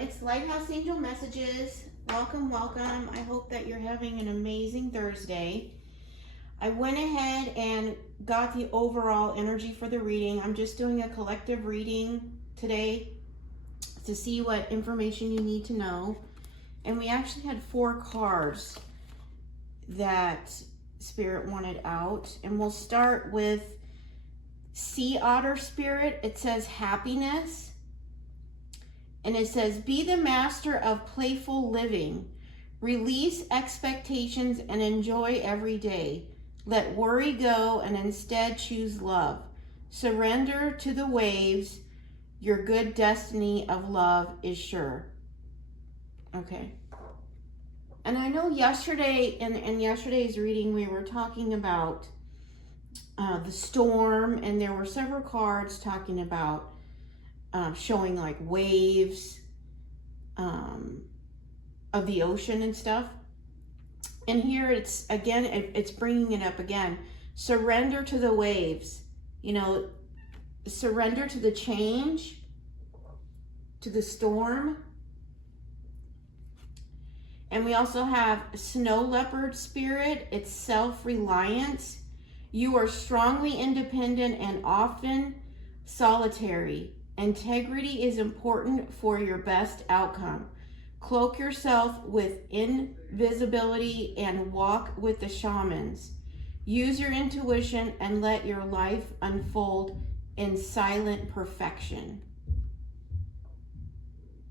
It's Lighthouse Angel Messages. Welcome, welcome. I hope that you're having an amazing Thursday. I went ahead and got the overall energy for the reading. I'm just doing a collective reading today to see what information you need to know. And we actually had 4 cards that Spirit wanted out. And we'll start with Sea Otter Spirit. It says happiness. And it says, be the master of playful living. Release expectations and enjoy every day. Let worry go and instead choose love. Surrender to the waves. Your good destiny of love is sure. Okay. And I know yesterday, in yesterday's reading, we were talking about the storm, and there were several cards talking about showing like waves of the ocean and stuff. And here it's again, it's bringing it up again. Surrender to the waves. You know, surrender to the change, to the storm. And we also have Snow Leopard Spirit. It's self-reliance. You are strongly independent and often solitary. Integrity is important for your best outcome. Cloak yourself with invisibility and walk with the shamans. Use your intuition and let your life unfold in silent perfection.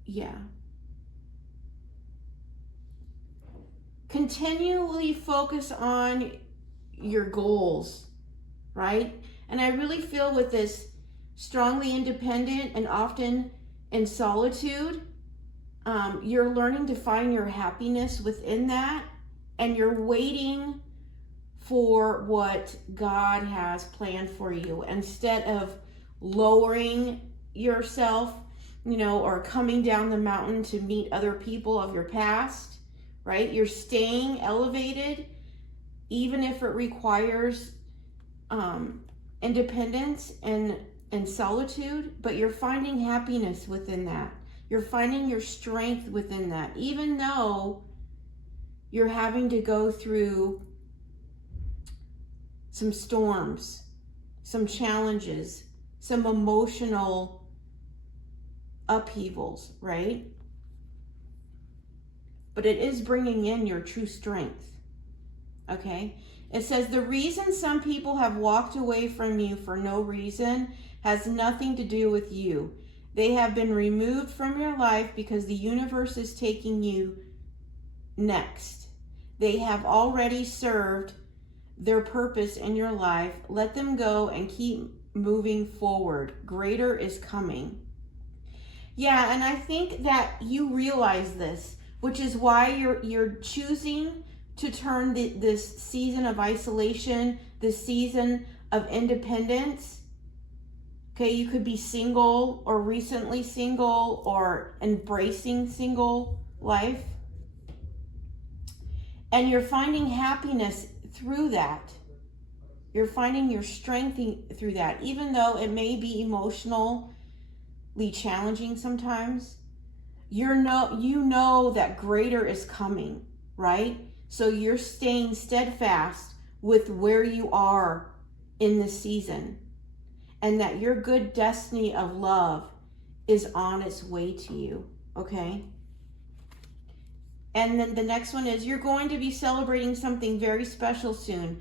Yeah. Continually focus on your goals, right? And I really feel with this strongly independent and often in solitude, you're learning to find your happiness within that, and you're waiting for what God has planned for you instead of lowering yourself, you know, or coming down the mountain to meet other people of your past, right? You're staying elevated, even if it requires independence and solitude, but you're finding happiness within that. You're finding your strength within that, even though you're having to go through some storms, some challenges, some emotional upheavals, right? But it is bringing in your true strength, okay? It says, the reason some people have walked away from you for no reason has nothing to do with you. They have been removed from your life because the universe is taking you next. They have already served their purpose in your life. Let them go and keep moving forward. Greater is coming. Yeah, and I think that you realize this, which is why you're choosing to turn this season of isolation, this season of independence. Okay, you could be single or recently single or embracing single life. And you're finding happiness through that. You're finding your strength through that, even though it may be emotionally challenging sometimes. You know that greater is coming, right? So you're staying steadfast with where you are in this season, and that your good destiny of love is on its way to you, okay? And then the next one is, you're going to be celebrating something very special soon.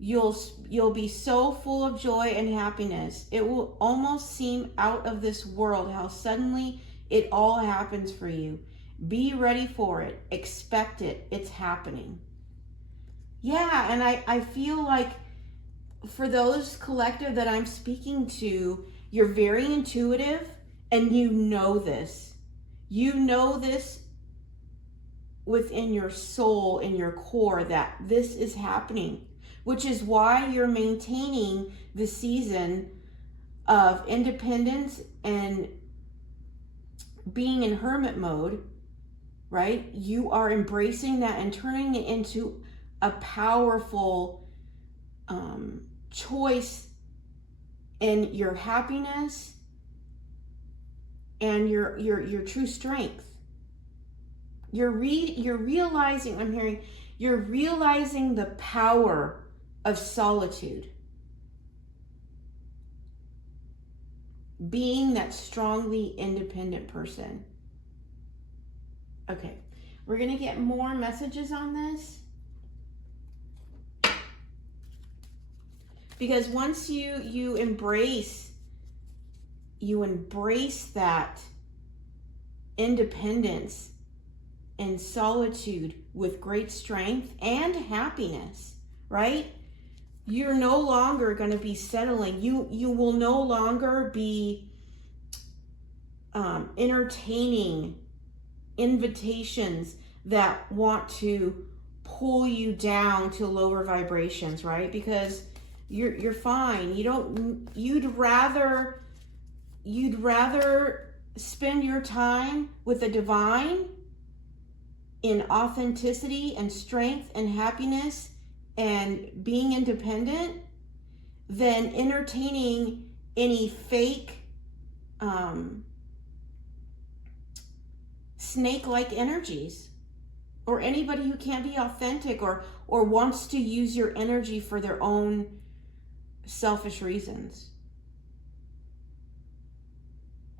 You'll be so full of joy and happiness. It will almost seem out of this world how suddenly it all happens for you. Be ready for it. Expect it. It's happening. Yeah, and I feel like for those collective that I'm speaking to, you're very intuitive, and you know this. You know this within your soul, in your core, that this is happening, which is why you're maintaining the season of independence and being in hermit mode, right? You are embracing that and turning it into a powerful choice in your happiness and your true strength. You're realizing, I'm hearing, you're realizing the power of solitude. Being that strongly independent person. Okay, we're going to get more messages on this. Because once you embrace that independence and solitude with great strength and happiness, right? You're no longer going to be settling. You will no longer be entertaining invitations that want to pull you down to lower vibrations, right? Because you're fine. You'd rather spend your time with the divine in authenticity and strength and happiness and being independent than entertaining any fake snake-like energies, or anybody who can't be authentic or wants to use your energy for their own selfish reasons.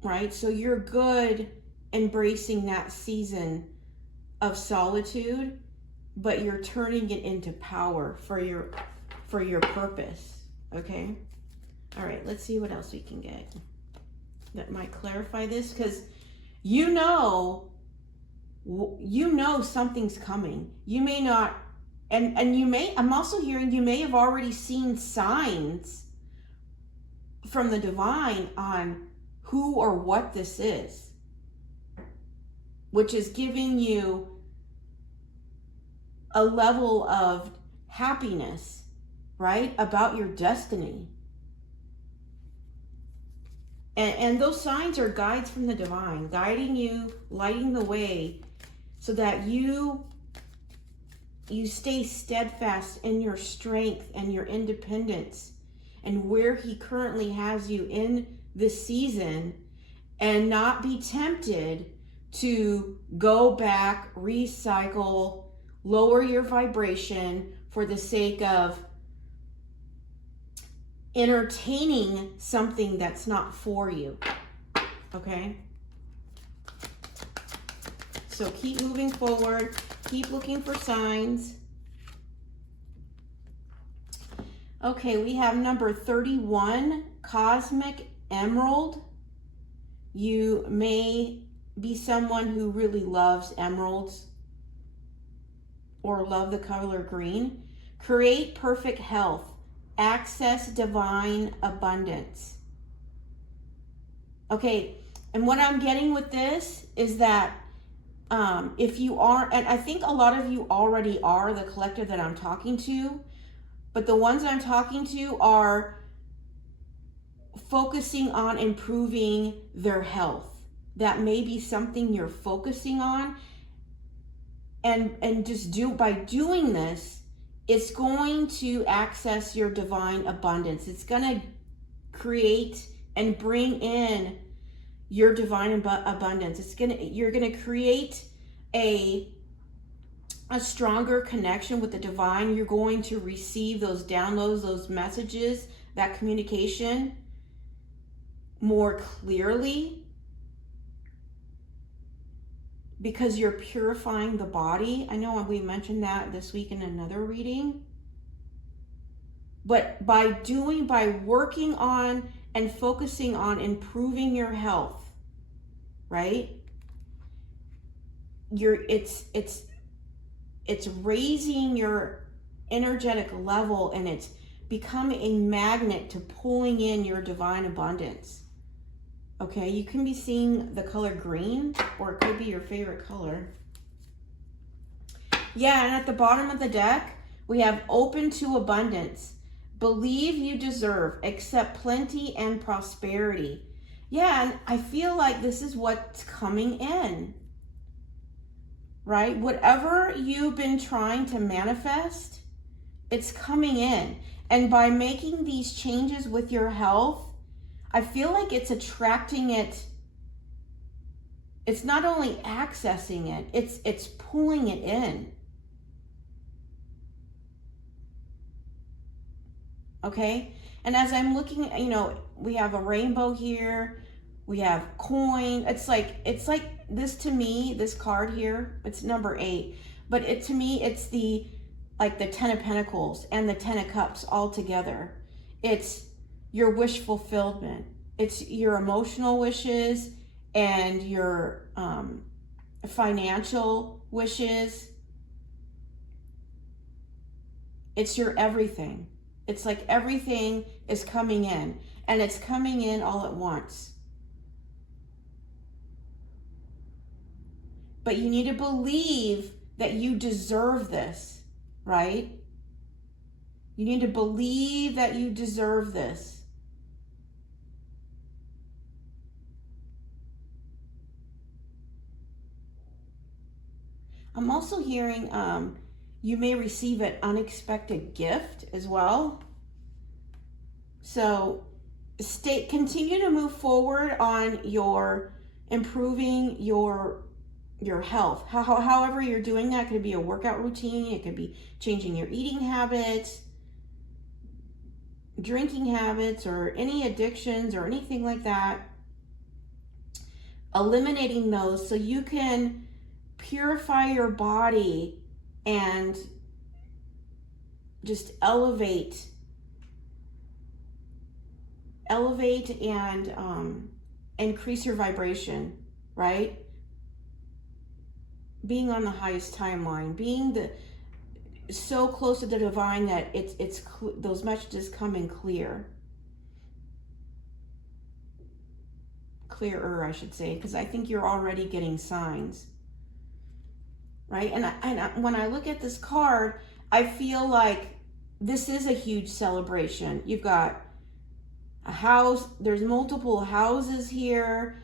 Right? So you're good embracing that season of solitude, but you're turning it into power for your purpose. Okay? All right, let's see what else we can get that might clarify this, because you know something's coming. You may not, and you may, I'm also hearing you may have already seen signs from the divine on who or what this is, which is giving you a level of happiness, right, about your destiny. And those signs are guides from the divine, guiding you, lighting the way, so that you stay steadfast in your strength and your independence and where he currently has you in this season, and not be tempted to go back, recycle, lower your vibration for the sake of entertaining something that's not for you. Okay? So keep moving forward, keep looking for signs. Okay, we have number 31, Cosmic Emerald. You may be someone who really loves emeralds or love the color green. Create perfect health. Access divine abundance. Okay, and what I'm getting with this is that if you are, and I think a lot of you already are the collective that I'm talking to, but the ones I'm talking to are focusing on improving their health. That may be something you're focusing on, and just by doing this, it's going to access your divine abundance. It's going to create and bring in your divine abundance. You're going to create a stronger connection with the divine. You're going to receive those downloads, those messages, that communication more clearly, because you're purifying the body. I know we mentioned that this week in another reading. But by working on and focusing on improving your health, right? It's raising your energetic level, and it's becoming a magnet to pulling in your divine abundance. Okay, you can be seeing the color green, or it could be your favorite color. Yeah, and at the bottom of the deck, we have open to abundance. Believe you deserve, accept plenty and prosperity. Yeah, and I feel like this is what's coming in, right? Whatever you've been trying to manifest, it's coming in. And by making these changes with your health, I feel like it's attracting it It's not only accessing it, it's pulling it in. Okay? And as I'm looking, you know, we have a rainbow here, we have coin. It's like this, to me, this card here, it's number 8. But to me, it's the 10 of Pentacles and the 10 of Cups all together. It's your wish fulfillment. It's your emotional wishes and your financial wishes. It's your everything. It's like everything is coming in, and it's coming in all at once. But you need to believe that you deserve this, right? You need to believe that you deserve this. I'm also hearing you may receive an unexpected gift as well. So continue to move forward on your improving your health. However you're doing that, it could be a workout routine, it could be changing your eating habits, drinking habits, or any addictions or anything like that. Eliminating those so you can purify your body and just elevate and increase your vibration, right? Being on the highest timeline, being so close to the divine that those messages come in clearer, I should say, because I think you're already getting signs, right? And when I look at this card, I feel like this is a huge celebration. You've got a house, there's multiple houses here,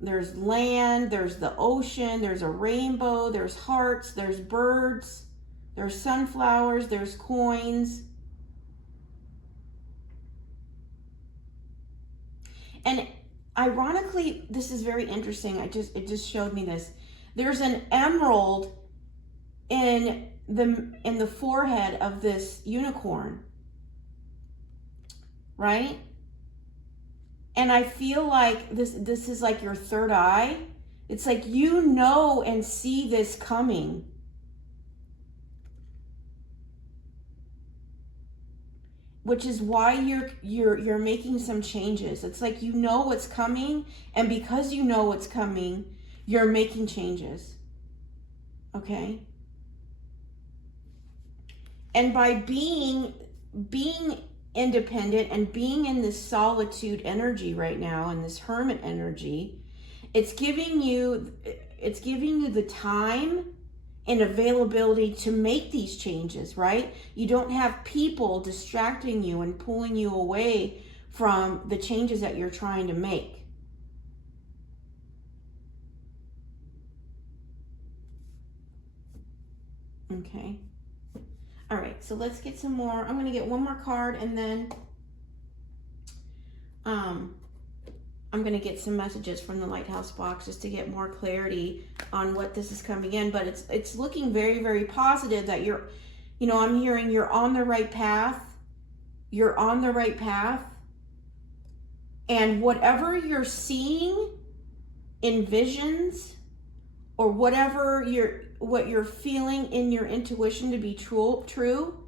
there's land, there's the ocean, there's a rainbow, there's hearts, there's birds, there's sunflowers, there's coins. And ironically, this is very interesting. It just showed me this. There's an emerald in the forehead of this unicorn, right? And I feel like this is like your third eye. It's like you know and see this coming. Which is why you're making some changes. It's like you know what's coming, and because you know what's coming, you're making changes. Okay? And by being independent and being in this solitude energy right now, in this hermit energy, it's giving you the time and availability to make these changes, right? You don't have people distracting you and pulling you away from the changes that you're trying to make. Okay. All right, so let's get some more. I'm going to get one more card, and then I'm going to get some messages from the Lighthouse box just to get more clarity on what this is coming in. But it's looking very, very positive that I'm hearing you're on the right path. You're on the right path. And whatever you're seeing in visions, or whatever what you're feeling in your intuition to be true,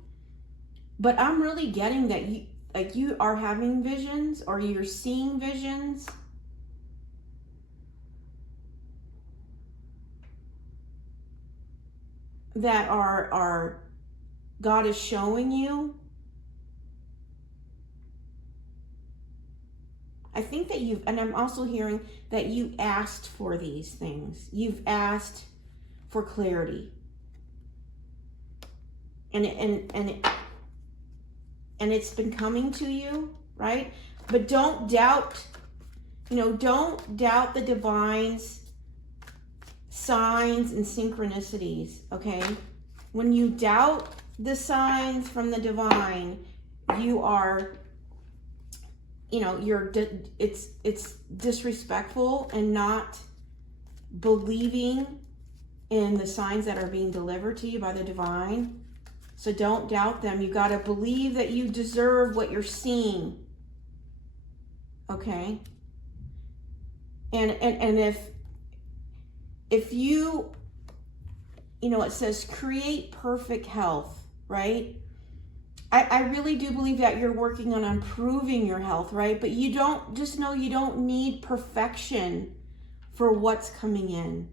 but I'm really getting that you are having visions, or you're seeing visions that are God is showing you. I think that and I'm also hearing that you asked for these things. You've asked for clarity. And it's been coming to you, right? But don't doubt the divine's signs and synchronicities, okay? When you doubt the signs from the divine, you are, it's disrespectful and not believing in the signs that are being delivered to you by the divine. So don't doubt them. You got to believe that you deserve what you're seeing. Okay? And if you know, it says create perfect health, right? I really do believe that you're working on improving your health, right? But you don't, just know you don't need perfection for what's coming in.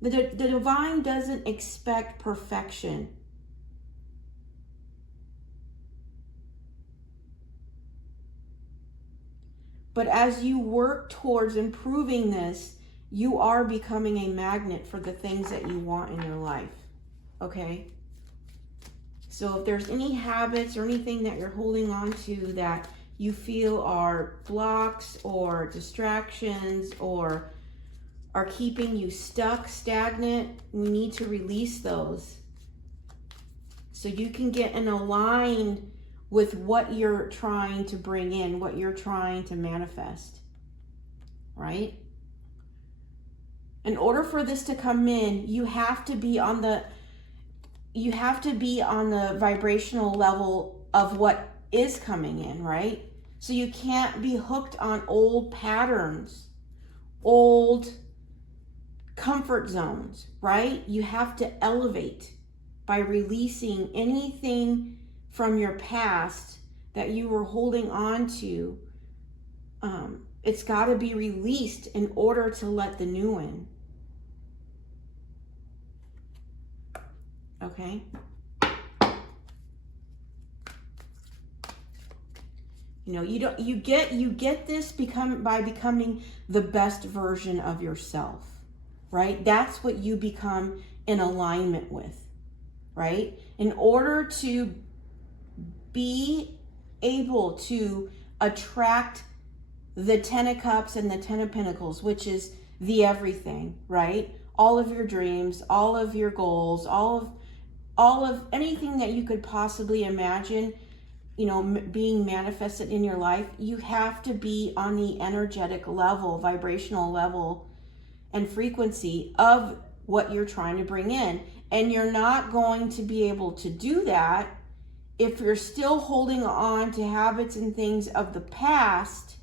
The divine doesn't expect perfection. But as you work towards improving this, you are becoming a magnet for the things that you want in your life, okay? So if there's any habits or anything that you're holding on to that you feel are blocks or distractions or are keeping you stuck, stagnant, we need to release those so you can get in aligned with what you're trying to bring in, what you're trying to manifest, right? In order for this to come in, you have to be on the vibrational level of what is coming in, right? So you can't be hooked on old patterns, old comfort zones, right? You have to elevate by releasing anything from your past that you were holding on to. It's got to be released in order to let the new in. Okay? You know, you get this by becoming the best version of yourself, right? That's what you become in alignment with, right? In order to be able to attract the 10 of Cups and the 10 of Pentacles, which is the everything, right? All of your dreams, all of your goals, all of anything that you could possibly imagine, you know, being manifested in your life, you have to be on the energetic level, vibrational level and frequency of what you're trying to bring in. And you're not going to be able to do that if you're still holding on to habits and things of the past,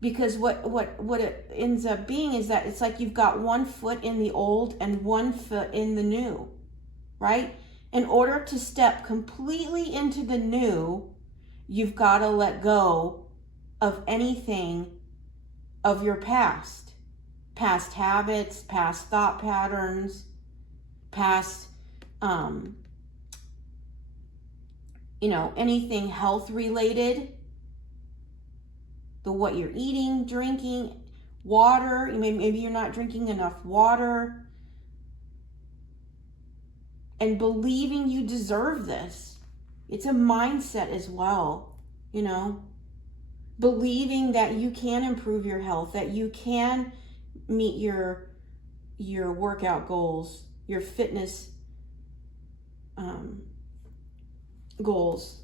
because what it ends up being is that it's like you've got one foot in the old and one foot in the new, right? In order to step completely into the new, you've got to let go of anything of your past habits, past thought patterns, past, anything health related, what you're eating, drinking, water. Maybe you're not drinking enough water. And believing you deserve this. It's a mindset as well, believing that you can improve your health, that you can meet your workout goals, your fitness goals.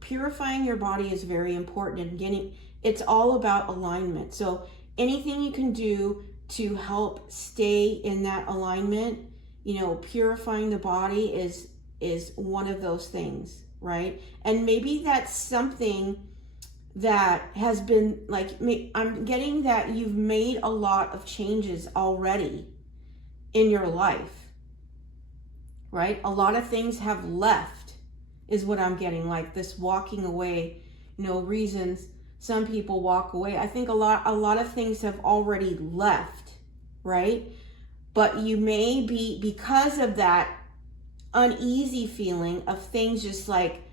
Purifying your body is very important, and it's all about alignment. So anything you can do to help stay in that alignment, purifying the body is one of those things, right? And maybe that's something that has been I'm getting that you've made a lot of changes already in your life, right? A lot of things have left is what I'm getting, like this walking away, reasons some people walk away. I think a lot of things have already left, right? But you may be, because of that uneasy feeling of things just like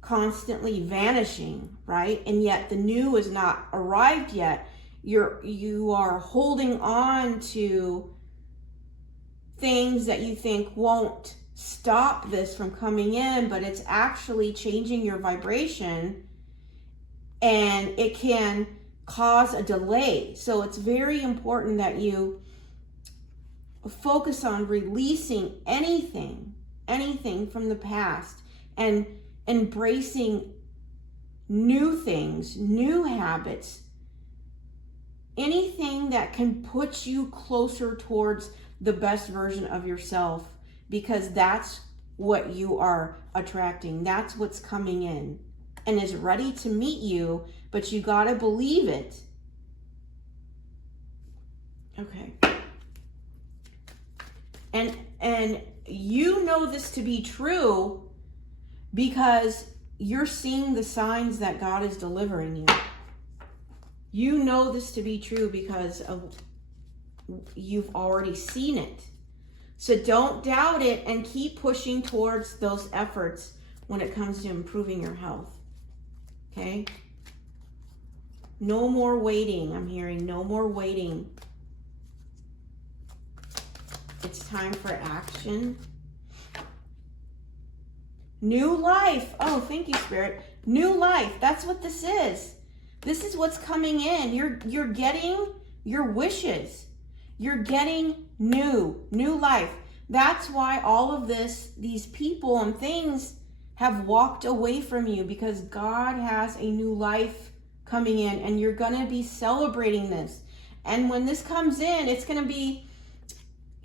constantly vanishing, right? And yet the new is not arrived yet. You are holding on to things that you think won't stop this from coming in, but it's actually changing your vibration, and it can cause a delay. So it's very important that you focus on releasing anything from the past and embracing new things, new habits, anything that can put you closer towards the best version of yourself, because that's what you are attracting. That's what's coming in and is ready to meet you, but you got to believe it. Okay. And you know this to be true because you're seeing the signs that God is delivering you. You know this to be true because you've already seen it. So don't doubt it and keep pushing towards those efforts when it comes to improving your health. Okay? No more waiting. I'm hearing no more waiting. It's time for action. New life. Oh, thank you, Spirit. New life. That's what this is. This is what's coming in. You're getting your wishes. You're getting new life. That's why all of these people and things have walked away from you, because God has a new life coming in and you're going to be celebrating this. And when this comes in, it's going to be,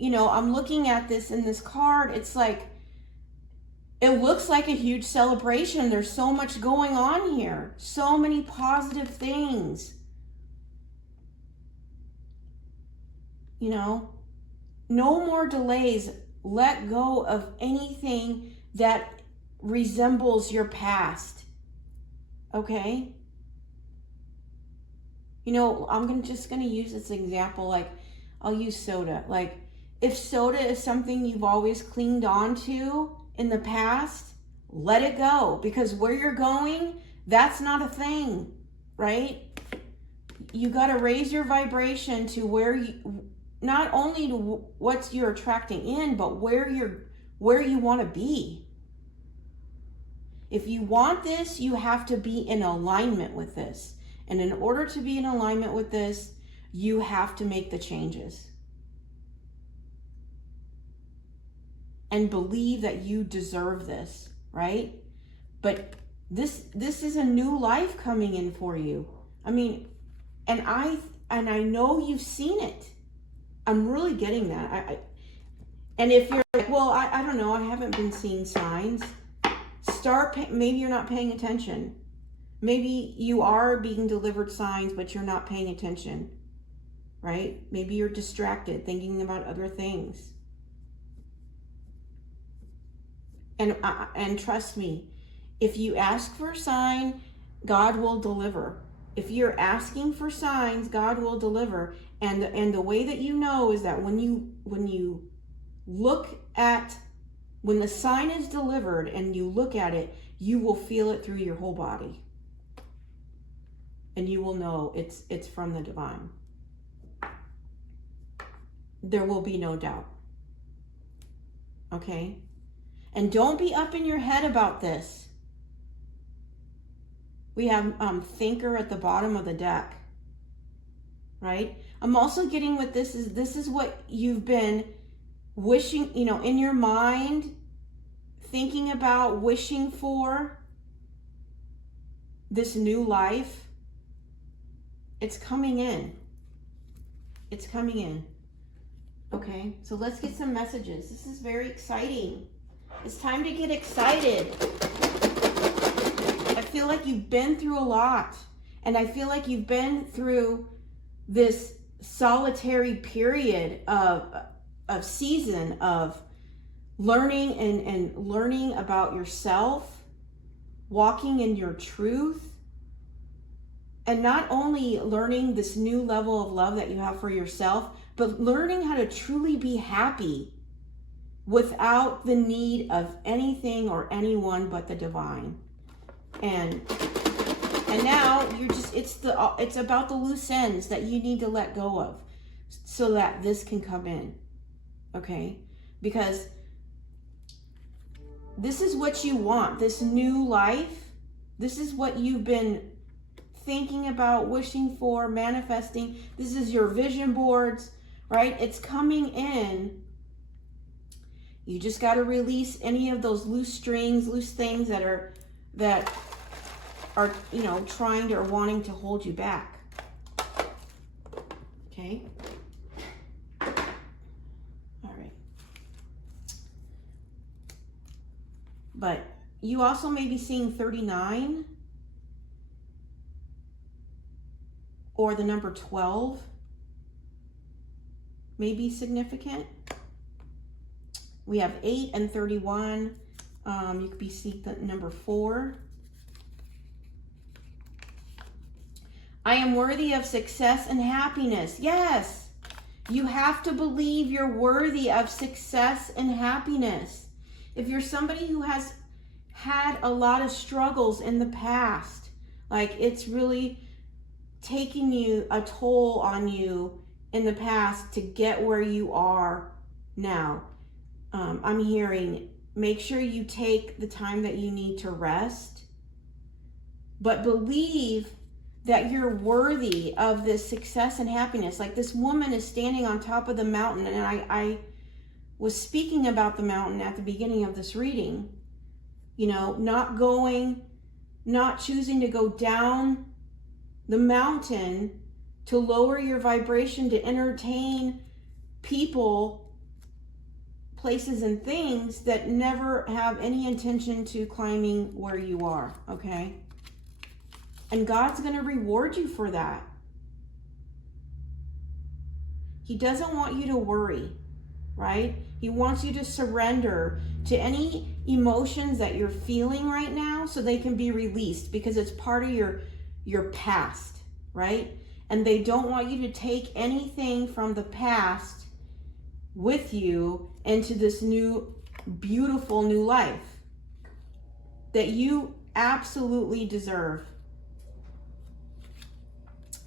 I'm looking at this in this card. It's like, it looks like a huge celebration. There's so much going on here. So many positive things. No more delays. Let go of anything that resembles your past. Okay? I'm just going to use this example. Like, I'll use soda. Like, if soda is something you've always clinged on to in the past, let it go, because where you're going, that's not a thing, right? You got to raise your vibration to where you, not only to what you're attracting in, but where you want to be. If you want this, you have to be in alignment with this. And in order to be in alignment with this, you have to make the changes. And believe that you deserve this, right? But this is a new life coming in for you. I mean, and I know you've seen it. I'm really getting that. And if you're like, well, I don't know, I haven't been seeing signs. Maybe you're not paying attention. Maybe you are being delivered signs, but you're not paying attention, right? Maybe you're distracted, thinking about other things. And trust me, if you ask for a sign, God will deliver. If you're asking for signs, God will deliver. And the way that you know is that when you look at, when the sign is delivered and you look at it, you will feel it through your whole body. And you will know it's from the divine. There will be no doubt. Okay? And don't be up in your head about this. We have thinker at the bottom of the deck, right? I'm also getting with this is what you've been wishing, in your mind, thinking about, wishing for, this new life. It's coming in. It's coming in. Okay, so let's get some messages. This is very exciting. It's time to get excited. I feel like you've been through a lot. And I feel like you've been through this solitary period of season of learning and learning about yourself, walking in your truth, and not only learning this new level of love that you have for yourself, but learning how to truly be happy without the need of anything or anyone but the divine. And now it's about the loose ends that you need to let go of so that this can come in. Okay? Because this is what you want, this new life. This is what you've been thinking about, wishing for, manifesting. This is your vision boards, right? It's coming in. You just got to release any of those loose strings, loose things that are are, you know, trying to or wanting to hold you back. Okay? All right. But you also may be seeing 39 or the number 12 may be significant. We have 8 and 31. You could be seeing the number 4. I am worthy of success and happiness. Yes, you have to believe you're worthy of success and happiness. If you're somebody who has had a lot of struggles in the past, like it's really taking you a toll on you in the past to get where you are now, I'm hearing, make sure you take the time that you need to rest, but believe that you're worthy of this success and happiness. Like this woman is standing on top of the mountain, and I was speaking about the mountain at the beginning of this reading, you know, not choosing to go down the mountain to lower your vibration, to entertain people, places, and things that never have any intention to climbing where you are, okay? And God's going to reward you for that. He doesn't want you to worry, right? He wants you to surrender to any emotions that you're feeling right now so they can be released, because it's part of your past, right? And they don't want you to take anything from the past with you into this new, beautiful new life that you absolutely deserve.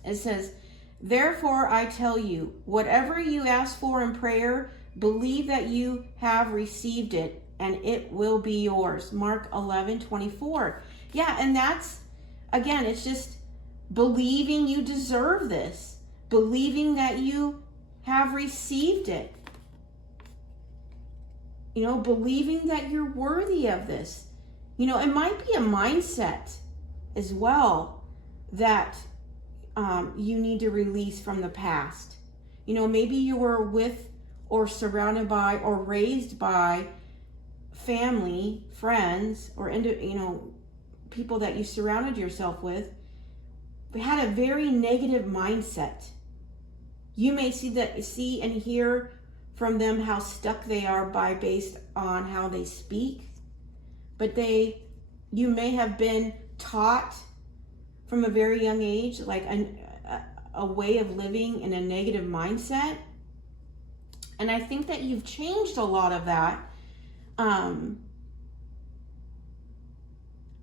It says, therefore I tell you, whatever you ask for in prayer, believe that you have received it and it will be yours. Mark 11:24. Yeah, and that's, again, it's just believing you deserve this, believing that you have received it. You know, believing that you're worthy of this. You know, it might be a mindset as well that you need to release from the past. You know, maybe you were with or surrounded by or raised by family, friends, or you know, people that you surrounded yourself with, but had a very negative mindset. You may see and hear from them how stuck they are based on how they speak, but you may have been taught from a very young age, like a way of living in a negative mindset. And I think that you've changed a lot of that.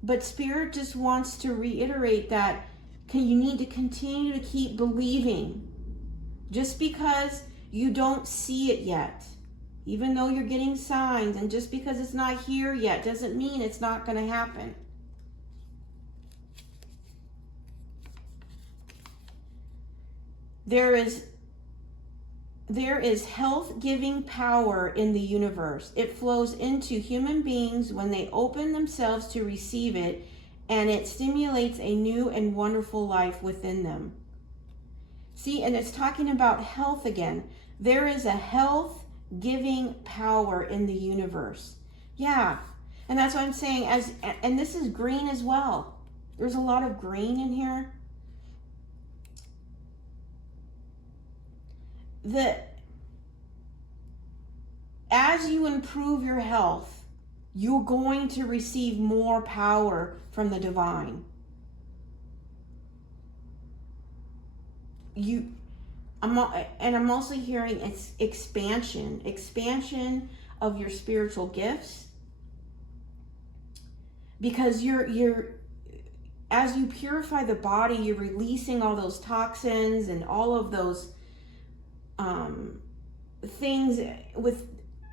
But Spirit just wants to reiterate that you need to continue to keep believing. Just because you don't see it yet, even though you're getting signs, and just because it's not here yet doesn't mean it's not going to happen. There is health-giving power in the universe. It flows into human beings when they open themselves to receive it, and it stimulates a new and wonderful life within them. See, and it's talking about health again. There is a health-giving power in the universe. Yeah, and that's what I'm saying. And this is green as well. There's a lot of green in here. As you improve your health, you're going to receive more power from the divine. I'm also hearing it's expansion of your spiritual gifts, because you're as you purify the body, you're releasing all those toxins and all of those things with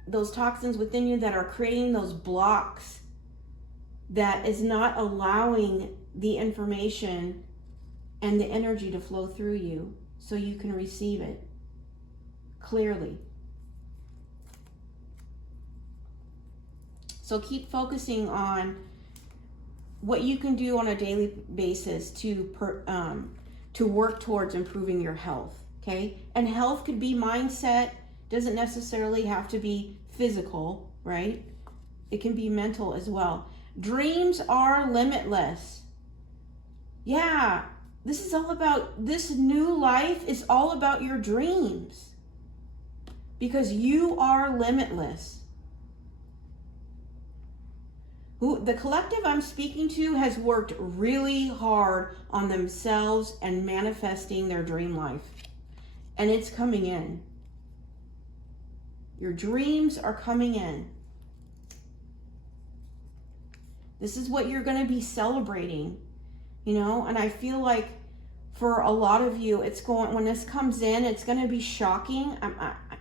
those toxins within you that are creating those blocks that is not allowing the information and the energy to flow through you so you can receive it clearly. So keep focusing on what you can do on a daily basis to work towards improving your health. Okay, and health could be mindset. Doesn't necessarily have to be physical, right? It can be mental as well. Dreams are limitless. Yeah, this is all about, this new life is all about your dreams, because you are limitless. The collective I'm speaking to has worked really hard on themselves and manifesting their dream life, and it's coming in. Your dreams are coming in. This is what you're going to be celebrating, you know, and I feel like for a lot of you, when this comes in, it's going to be shocking.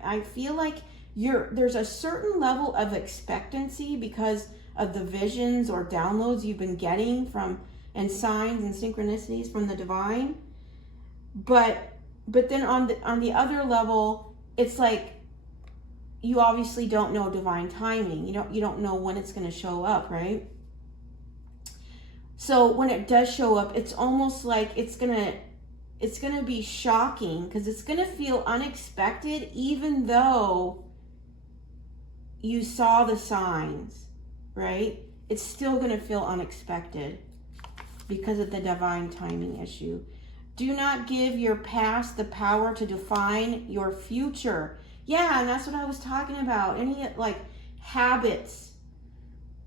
I feel like there's a certain level of expectancy because of the visions or downloads you've been getting from, and signs and synchronicities from the divine. But then on the other level, it's like, you obviously don't know divine timing. You don't know when it's going to show up, right? So when it does show up, it's almost like it's gonna be shocking, because it's gonna feel unexpected, even though you saw the signs, right? It's still gonna feel unexpected because of the divine timing issue. Do not give your past the power to define your future. Yeah, and that's what I was talking about. Any like habits.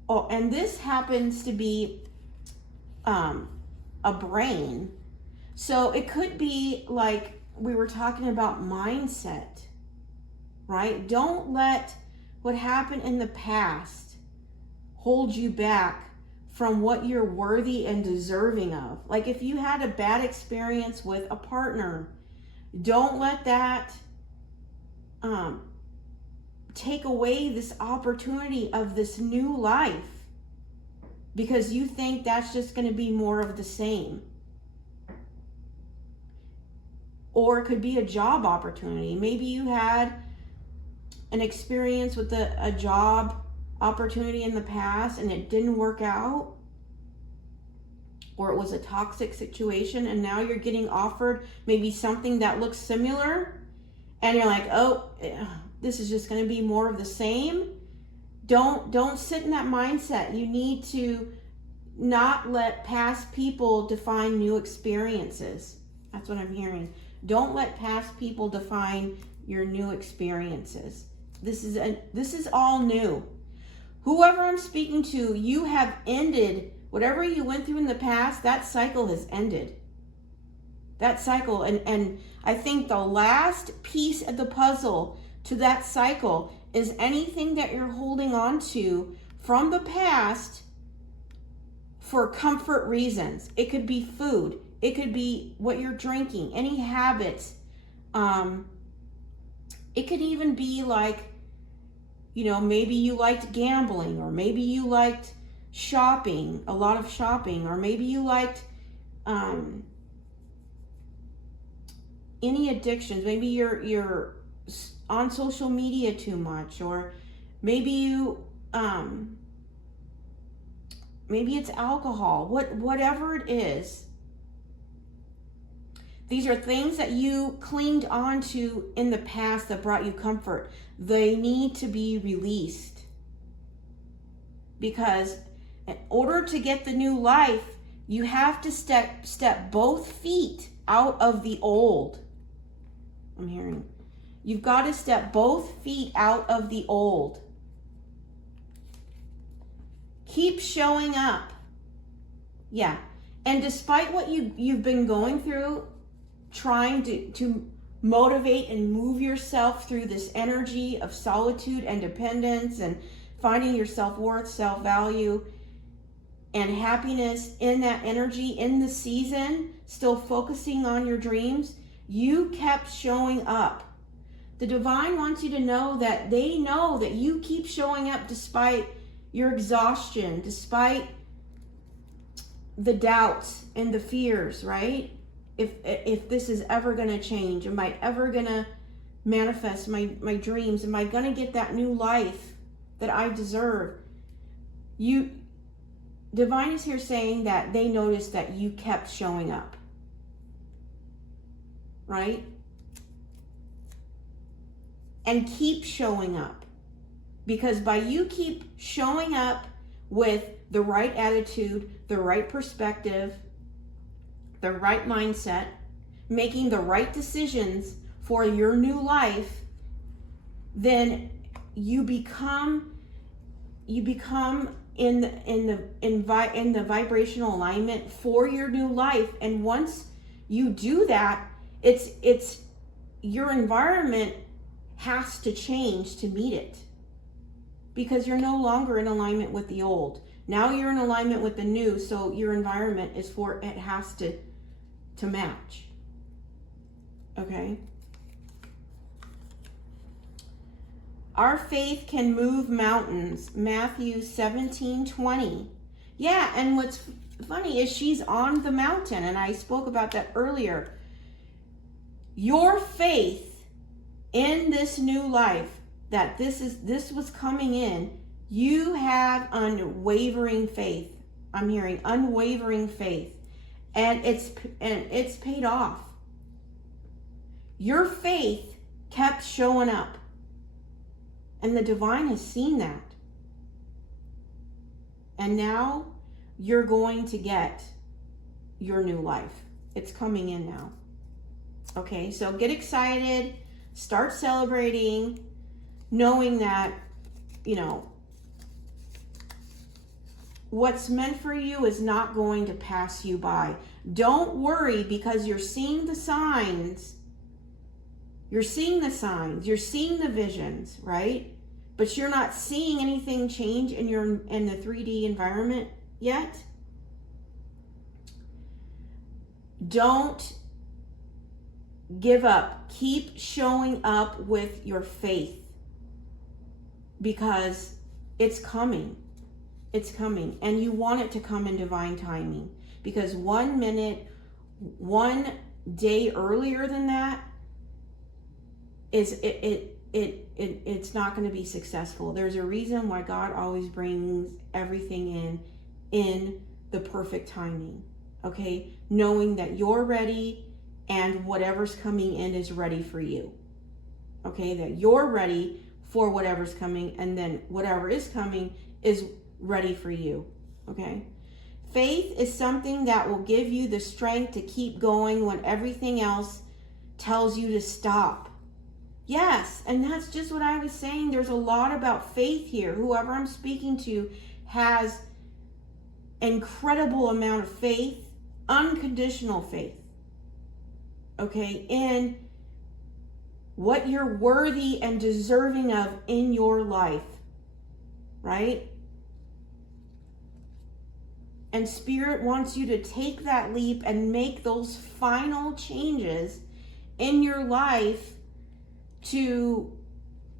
Oh, and this happens to be a brain. So it could be like we were talking about mindset, right? Don't let what happened in the past hold you back from what you're worthy and deserving of. Like if you had a bad experience with a partner, don't let that take away this opportunity of this new life, because you think that's just going to be more of the same. Or it could be a job opportunity. Maybe you had an experience with a job opportunity in the past and it didn't work out, or it was a toxic situation, and now you're getting offered maybe something that looks similar, and you're like, oh, this is just going to be more of the same. Don't sit in that mindset. You need to not let past people define new experiences. That's what I'm hearing. Don't let past people define your new experiences. This is all new. Whoever I'm speaking to, you have ended whatever you went through in the past. That cycle has ended. That cycle, and I think the last piece of the puzzle to that cycle is anything that you're holding on to from the past for comfort reasons. It could be food. It could be what you're drinking, any habits. It could even be like, maybe you liked gambling, or maybe you liked shopping, a lot of shopping, or maybe you liked any addictions. Maybe you're on social media too much, or maybe you maybe it's alcohol. Whatever it is, these are things that you clinged onto in the past that brought you comfort. They need to be released, because in order to get the new life, you have to step both feet out of the old. I'm hearing. You've got to step both feet out of the old. Keep showing up. Yeah. And despite what you've been going through, trying to motivate and move yourself through this energy of solitude and dependence, and finding your self-worth, self-value, and happiness in that energy, in the season, still focusing on your dreams, you kept showing up. The divine wants you to know that they know that you keep showing up despite your exhaustion, despite the doubts and the fears, right? If this is ever going to change, am I ever going to manifest my dreams? Am I going to get that new life that I deserve? Divine is here saying that they noticed that you kept showing up, right? And keep showing up. Because by you keep showing up with the right attitude, the right perspective, the right mindset, making the right decisions for your new life, then you become in the vibrational alignment for your new life. And once you do that, it's your environment has to change to meet it, because you're no longer in alignment with the old. Now you're in alignment with the new, so your environment it has to match. Okay? Our faith can move mountains. Matthew 17:20. Yeah, and what's funny is she's on the mountain, and I spoke about that earlier. Your faith in this new life, that this was coming in, you have unwavering faith. I'm hearing unwavering faith, and it's paid off. Your faith kept showing up, and the divine has seen that. And now you're going to get your new life. It's coming in now. Okay, so get excited, start celebrating, knowing that, what's meant for you is not going to pass you by. Don't worry, because you're seeing the signs. You're seeing the signs. You're seeing the visions, right? But you're not seeing anything change in the 3D environment yet. Don't give up. Keep showing up with your faith, because it's coming. It's coming, and you want it to come in divine timing, because 1 minute, 1 day earlier than that is it's not going to be successful. There's a reason why God always brings everything in the perfect timing. Okay, knowing that you're ready and whatever's coming in is ready for you. Okay, that you're ready for whatever's coming, and then whatever is coming is ready for you. Okay, faith is something that will give you the strength to keep going when everything else tells you to stop. Yes, and that's just what I was saying. There's a lot about faith here. Whoever I'm speaking to has incredible amount of faith, unconditional faith, okay, in what you're worthy and deserving of in your life, right? And Spirit wants you to take that leap and make those final changes in your life to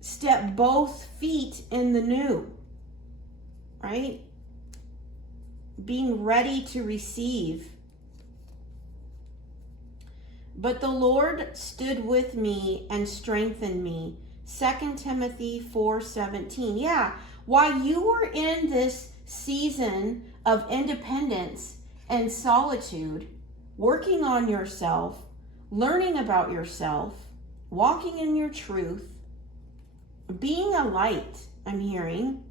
step both feet in the new, right? Being ready to receive. But the Lord stood with me and strengthened me. 2 Timothy 4:17. Yeah, while you were in this season of independence and solitude, working on yourself, learning about yourself, walking in your truth, being a light, I'm hearing,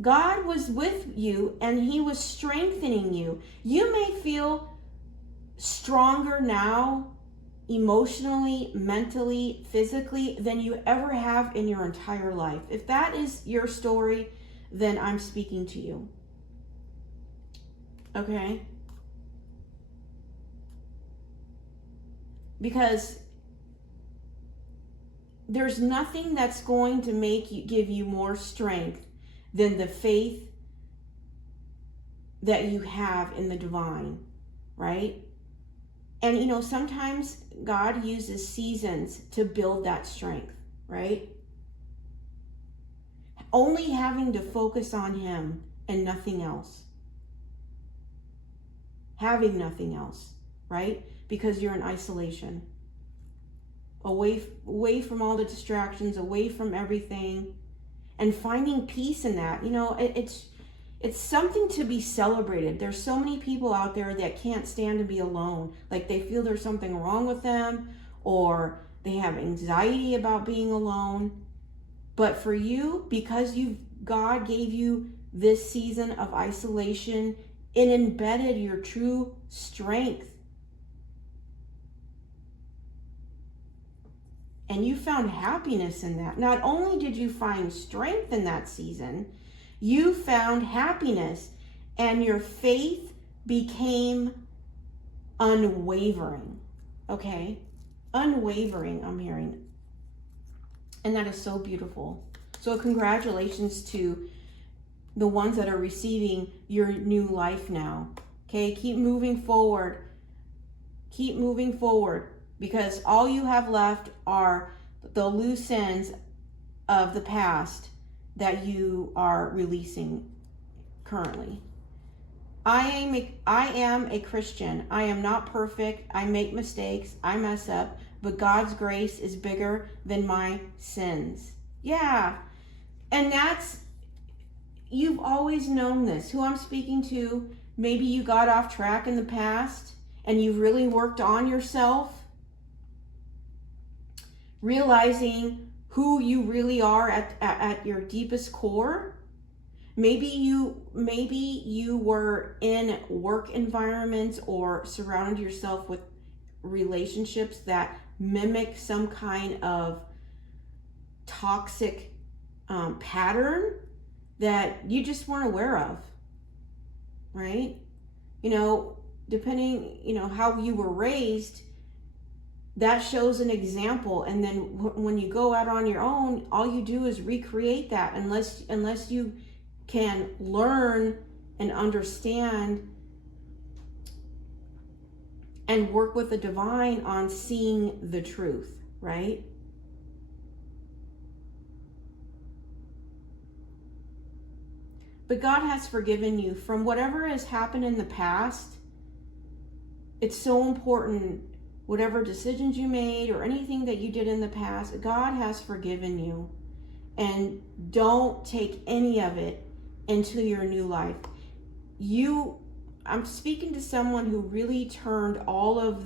God was with you and He was strengthening you. You may feel stronger now, emotionally, mentally, physically, than you ever have in your entire life. If that is your story, then I'm speaking to you. Okay? Because there's nothing that's going to give you more strength than the faith that you have in the divine, right? And sometimes God uses seasons to build that strength, right? Only having to focus on Him and nothing else. Having nothing else, right? Because you're in isolation. Away from all the it's away from everything, and finding peace in that. It's it's something to be celebrated. There's so many people out there that can't stand to be alone. Like they feel there's something wrong with them, or they have anxiety about being alone. But for you, because God gave you this season of isolation, it embedded your true strength. And you found happiness in that. Not only did you find strength in that season, you found happiness, and your faith became unwavering. Okay? Unwavering, I'm hearing. And that is so beautiful. So congratulations to the ones that are receiving your new life now. Okay? Keep moving forward. Keep moving forward, because all you have left are the loose ends of the past that you are releasing currently. I am a Christian. I am not perfect. I make mistakes. I mess up. But God's grace is bigger than my sins. Yeah. And you've always known this. Who I'm speaking to, maybe you got off track in the past and you've really worked on yourself, realizing who you really are at your deepest core. Maybe you were in work environments or surrounded yourself with relationships that mimic some kind of toxic pattern that you just weren't aware of, right? Depending, how you were raised, that shows an example. And then when you go out on your own, all you do is recreate that, unless you can learn and understand and work with the divine on seeing the truth, right? But God has forgiven you from whatever has happened in the past. It's so important. Whatever decisions you made or anything that you did in the past, God has forgiven you. And don't take any of it into your new life. I'm speaking to someone who really turned all of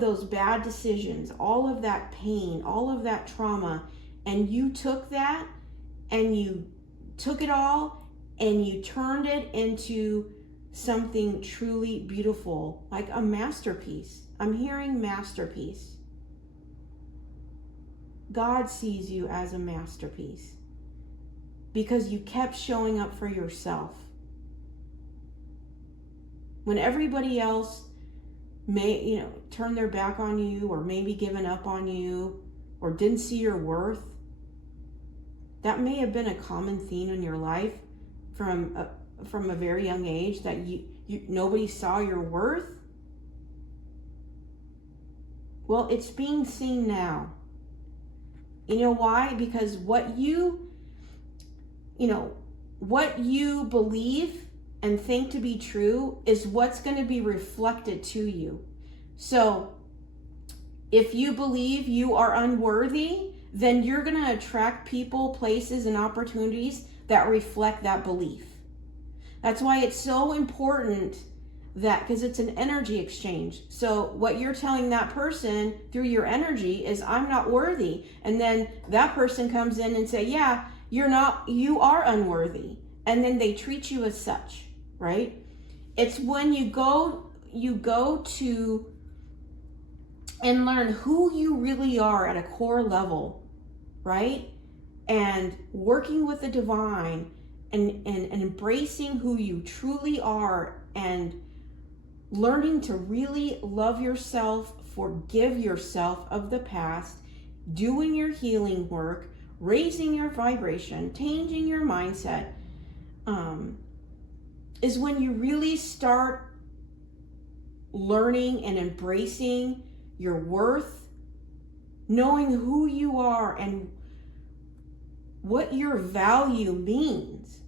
those bad decisions, all of that pain, all of that trauma, and you took that and you took it all and you turned it into something truly beautiful, like a masterpiece. I'm hearing masterpiece. God sees you as a masterpiece because you kept showing up for yourself. When everybody else may, turn their back on you or maybe given up on you or didn't see your worth, that may have been a common theme in your life from a very young age, that nobody saw your worth. Well, it's being seen now. You know why? Because what you believe and think to be true is what's going to be reflected to you. So if you believe you are unworthy, then you're going to attract people, places, and opportunities that reflect that belief. That's why it's so important because it's an energy exchange. So what you're telling that person through your energy is, I'm not worthy. And then that person comes in and say, yeah, you are unworthy. And then they treat you as such, right? It's when you go to and learn who you really are at a core level, right? And working with the divine and embracing who you truly are and learning to really love yourself, forgive yourself of the past, doing your healing work, raising your vibration, changing your mindset, is when you really start learning and embracing your worth, knowing who you are and what your value means,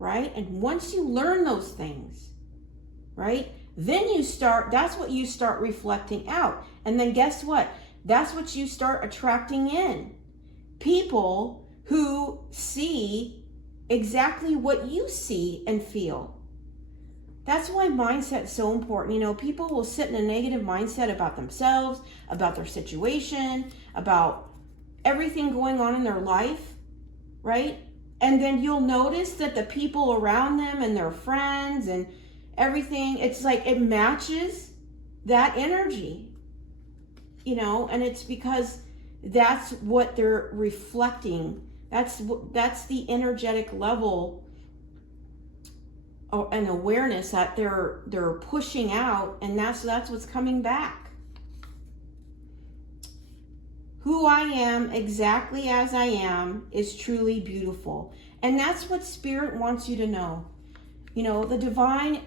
right? And once you learn those things, right, then that's what you start reflecting out. And then guess what? That's what you start attracting in. People who see exactly what you see and feel. That's why mindset is so important. You know, people will sit in a negative mindset about themselves, about their situation, about everything going on in their life, right? And then you'll notice that the people around them and their friends and everything, it's like it matches that energy, you know, and it's because that's what they're reflecting. That's the energetic level and awareness that they're pushing out, and that's what's coming back. Who I am, exactly as I am, is truly beautiful. And that's what Spirit wants you to know. You know, the divine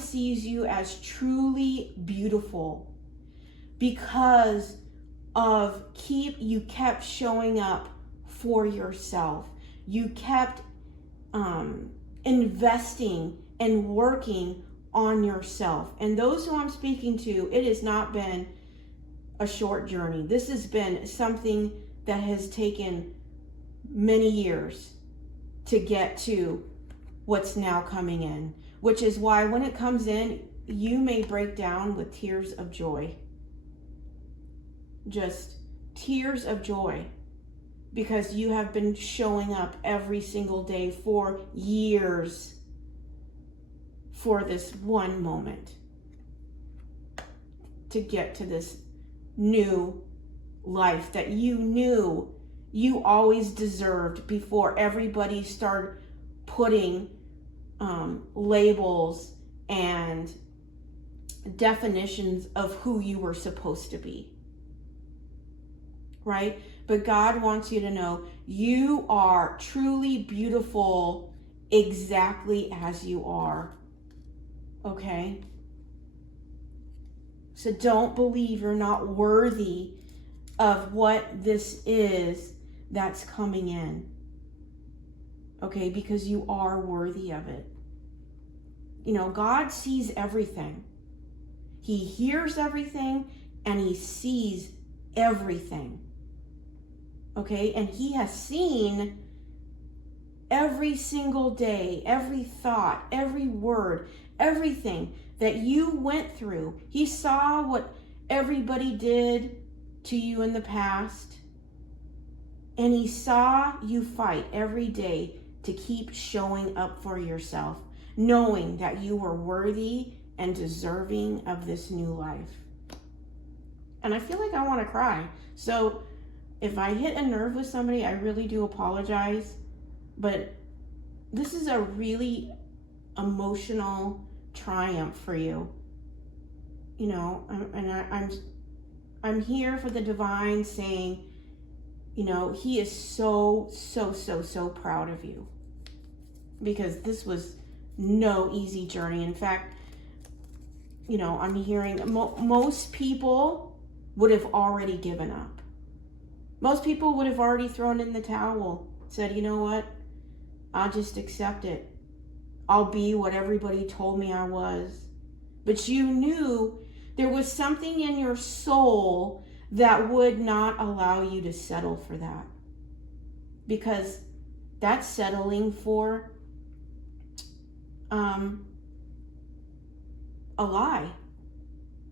sees you as truly beautiful because of you kept showing up for yourself. You kept investing and working on yourself. And those who I'm speaking to, it has not been a short journey. This has been something that has taken many years to get to what's now coming in, which is why when it comes in, you may break down with tears of joy. Just tears of joy, because you have been showing up every single day for years for this one moment to get to this new life that you knew you always deserved before everybody started putting labels and definitions of who you were supposed to be, right? But God wants you to know you are truly beautiful exactly as you are, okay? So don't believe you're not worthy of what this is that's coming in, okay? Because you are worthy of it. You know, God sees everything. He hears everything and he sees everything, okay? And he has seen every single day, every thought, every word, everything that you went through. He saw what everybody did to you in the past, and he saw you fight every day to keep showing up for yourself, knowing that you were worthy and deserving of this new life. And I feel like I want to cry. So if I hit a nerve with somebody, I really do apologize. But this is a really emotional triumph for you. You know, I'm here for the divine saying, you know, he is so proud of you, because this was no easy journey. In fact, you know, I'm hearing most people would have already given up. Most people would have already thrown in the towel, said, you know what, I'll just accept it. I'll be what everybody told me I was. But you knew there was something in your soul that would not allow you to settle for that. Because that's settling for a lie.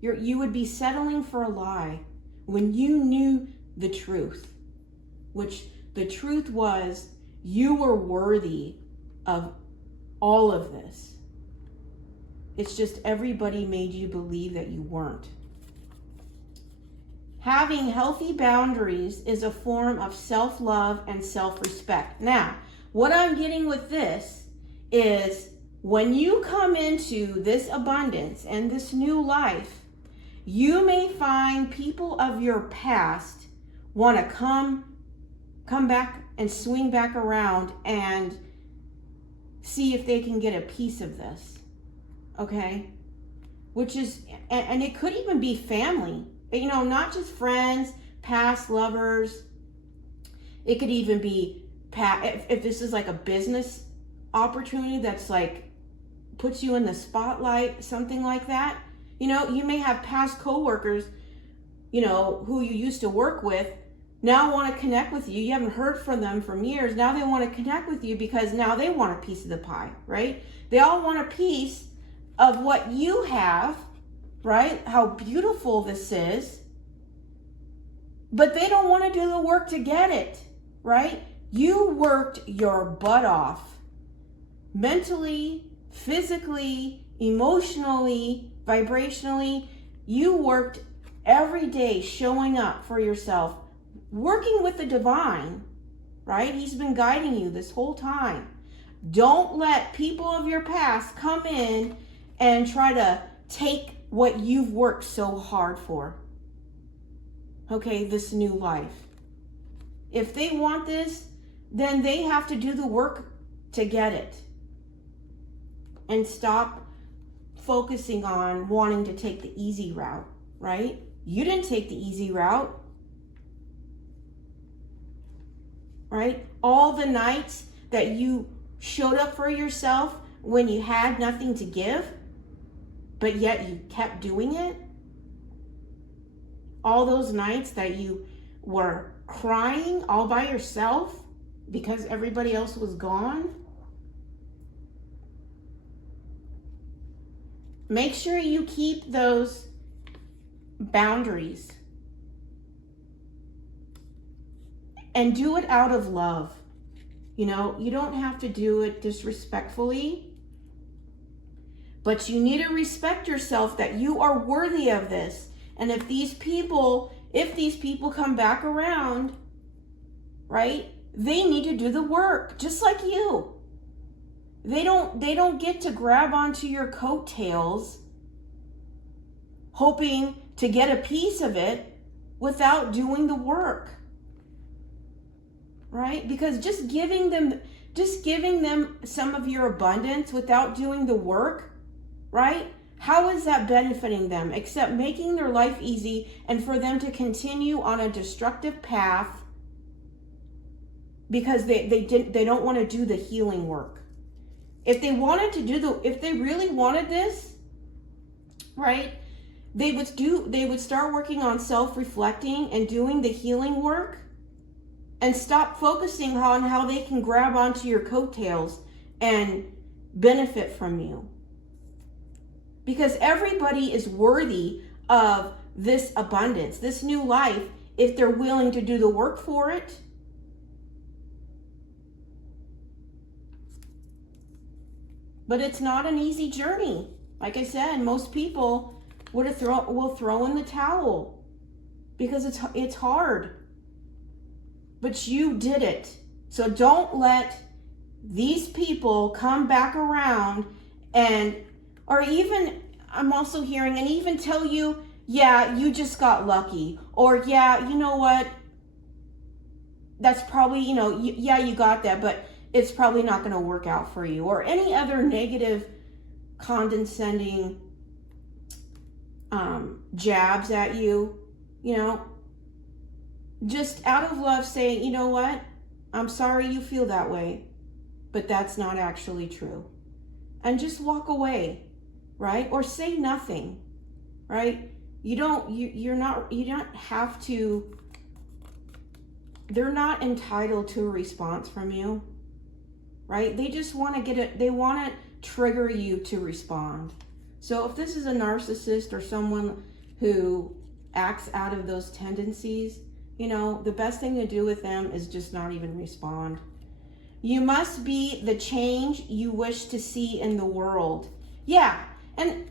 You would be settling for a lie when you knew the truth, which the truth was you were worthy of all of this. It's just everybody made you believe that you weren't. Having healthy boundaries is a form of self-love and self-respect. Now, what I'm getting with this is when you come into this abundance and this new life, you may find people of your past want to come back and swing back around and see if they can get a piece of this, okay? Which is, and it could even be family, you know, not just friends, past lovers. It could even be, if this is like a business opportunity that's like, puts you in the spotlight, something like that. You know, you may have past coworkers, you know, who you used to work with, now want to connect with you. You haven't heard from them for years. Now they want to connect with you because now they want a piece of the pie, right? They all want a piece of what you have, right? How beautiful this is. But they don't want to do the work to get it, right? You worked your butt off. Mentally, physically, emotionally, vibrationally. You worked every day showing up for yourself, working with the divine, right? He's been guiding you this whole time. Don't let people of your past come in and try to take what you've worked so hard for. Okay, this new life. If they want this, then they have to do the work to get it. And stop focusing on wanting to take the easy route, right? You didn't take the easy route, right? All the nights that you showed up for yourself when you had nothing to give, but yet you kept doing it. All those nights that you were crying all by yourself because everybody else was gone. Make sure you keep those boundaries and do it out of love. You know, you don't have to do it disrespectfully, but you need to respect yourself that you are worthy of this. And if these people come back around, right, they need to do the work just like you. They don't get to grab onto your coattails hoping to get a piece of it without doing the work. Right? Because just giving them some of your abundance without doing the work, right? How is that benefiting them except making their life easy and for them to continue on a destructive path because they don't want to do the healing work. If they really wanted this, right? They would start working on self-reflecting and doing the healing work and stop focusing on how they can grab onto your coattails and benefit from you. Because everybody is worthy of this abundance, this new life, if they're willing to do the work for it. But it's not an easy journey. Like I said, most people will throw in the towel because it's hard. But you did it. So don't let these people come back around or even, I'm also hearing, and even tell you, yeah, you just got lucky. Or, yeah, you know what? That's probably, yeah, you got that, but it's probably not going to work out for you. Or any other negative, condescending jabs at you, just out of love saying, you know what? I'm sorry you feel that way, but that's not actually true. And just walk away, right? Or say nothing, right? You don't have to, they're not entitled to a response from you, right? They just want to they want to trigger you to respond. So if this is a narcissist or someone who acts out of those tendencies, the best thing to do with them is just not even respond. You must be the change you wish to see in the world. Yeah, and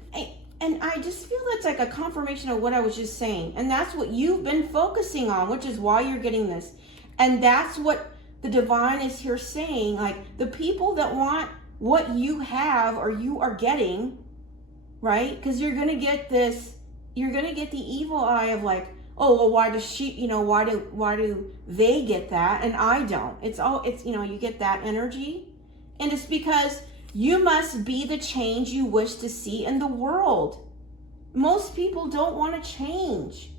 I just feel that's like a confirmation of what I was just saying. And that's what you've been focusing on, which is why you're getting this. And that's what the divine is here saying. Like, the people that want what you have or you are getting, right? Because you're going to get this, you're going to get the evil eye of like, oh, well, why does she, why do they get that and I don't? It's you get that energy. And it's because you must be the change you wish to see in the world. Most people don't want to change.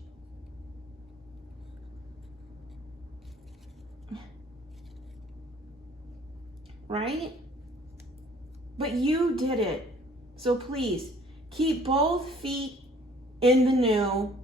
Right? But you did it. So please, keep both feet in the new.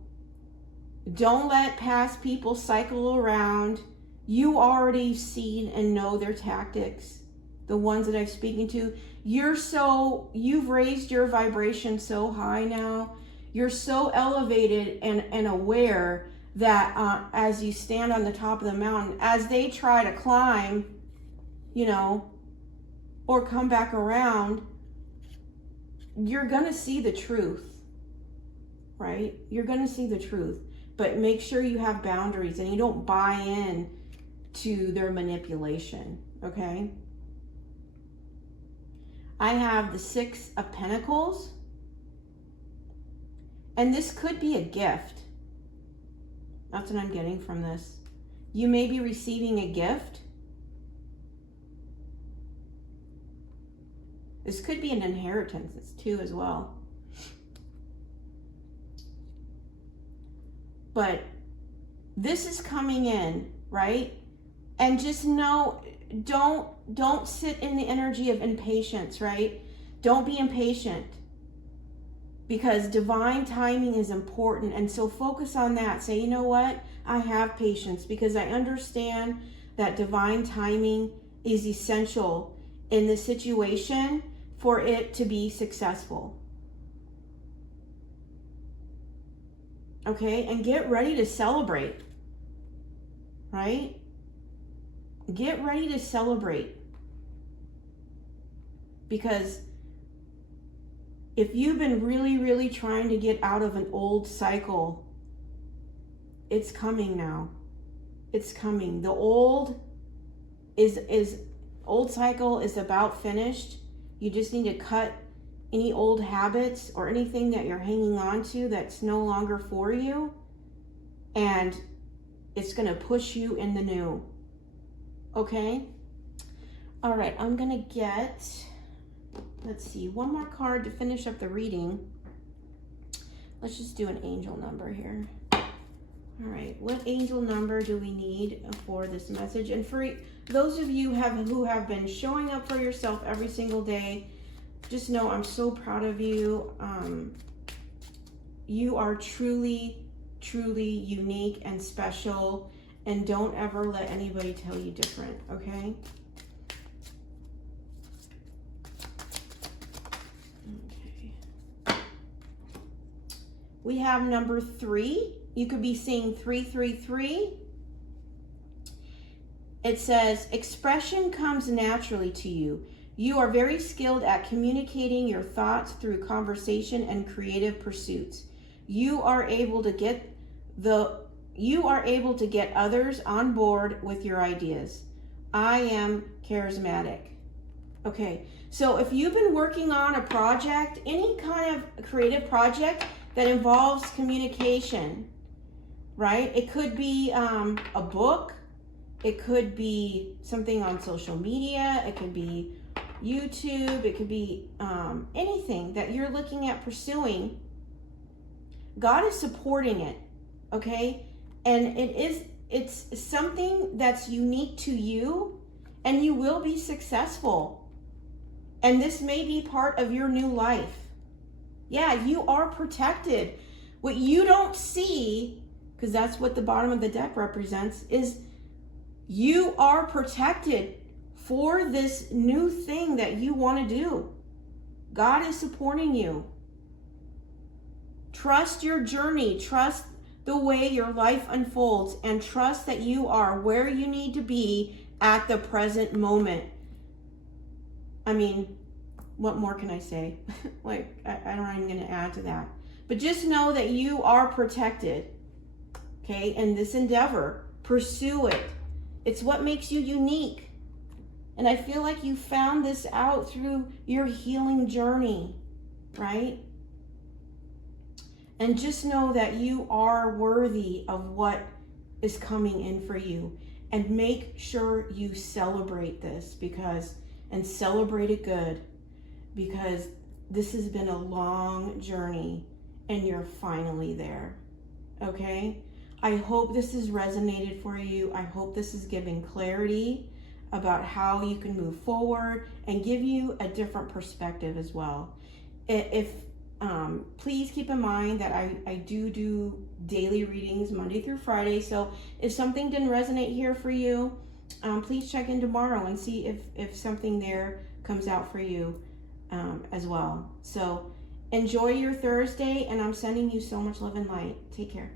Don't let past people cycle around. You already seen and know their tactics. The ones that I'm speaking to, you've raised your vibration so high now. You're so elevated and aware that as you stand on the top of the mountain, as they try to climb, or come back around, you're going to see the truth, right? You're going to see the truth, but make sure you have boundaries and you don't buy in to their manipulation, okay? I have the 6 of Pentacles, and this could be a gift. That's what I'm getting from this. You may be receiving a gift. This could be an inheritance too as well. But this is coming in, right? And just know, don't sit in the energy of impatience, right? Don't be impatient, because divine timing is important. And so focus on that. Say, you know what? I have patience because I understand that divine timing is essential in the situation for it to be successful. Okay? And get ready to celebrate, right? Get ready to celebrate, because if you've been really trying to get out of an old cycle, it's coming now. It's coming. The old cycle is about finished. You just need to cut any old habits or anything that you're hanging on to that's no longer for you, and it's going to push you in the new. Okay? All right, I'm going to get, let's see, one more card to finish up the reading. Let's just do an angel number here. All right, what angel number do we need for this message? And for those of you who have been showing up for yourself every single day, just know I'm so proud of you. You are truly unique and special, and don't ever let anybody tell you different, okay? We have number 3. You could be seeing 333. It says, expression comes naturally to you. You are very skilled at communicating your thoughts through conversation and creative pursuits. You are able to get others on board with your ideas. I am charismatic. Okay, so if you've been working on a project, any kind of creative project that involves communication, right? It could be a book. It could be something on social media. It could be YouTube. It could be anything that you're looking at pursuing. God is supporting it, okay? And it's something that's unique to you, and you will be successful. And this may be part of your new life. Yeah, you are protected. What you don't see, because that's what the bottom of the deck represents, is you are protected for this new thing that you want to do. God is supporting you. Trust your journey. Trust the way your life unfolds, and trust that you are where you need to be at the present moment. I mean, what more can I say? Like, I'm not even going to add to that. But just know that you are protected, okay? In this endeavor, pursue it. It's what makes you unique. And I feel like you found this out through your healing journey, right? And just know that you are worthy of what is coming in for you. And make sure you celebrate this, and celebrate it good, because this has been a long journey and you're finally there, okay? I hope this has resonated for you. I hope this is giving clarity about how you can move forward and give you a different perspective as well. If Please keep in mind that I do daily readings Monday through Friday. So if something didn't resonate here for you, please check in tomorrow and see if something there comes out for you as well. So enjoy your Thursday, and I'm sending you so much love and light. Take care.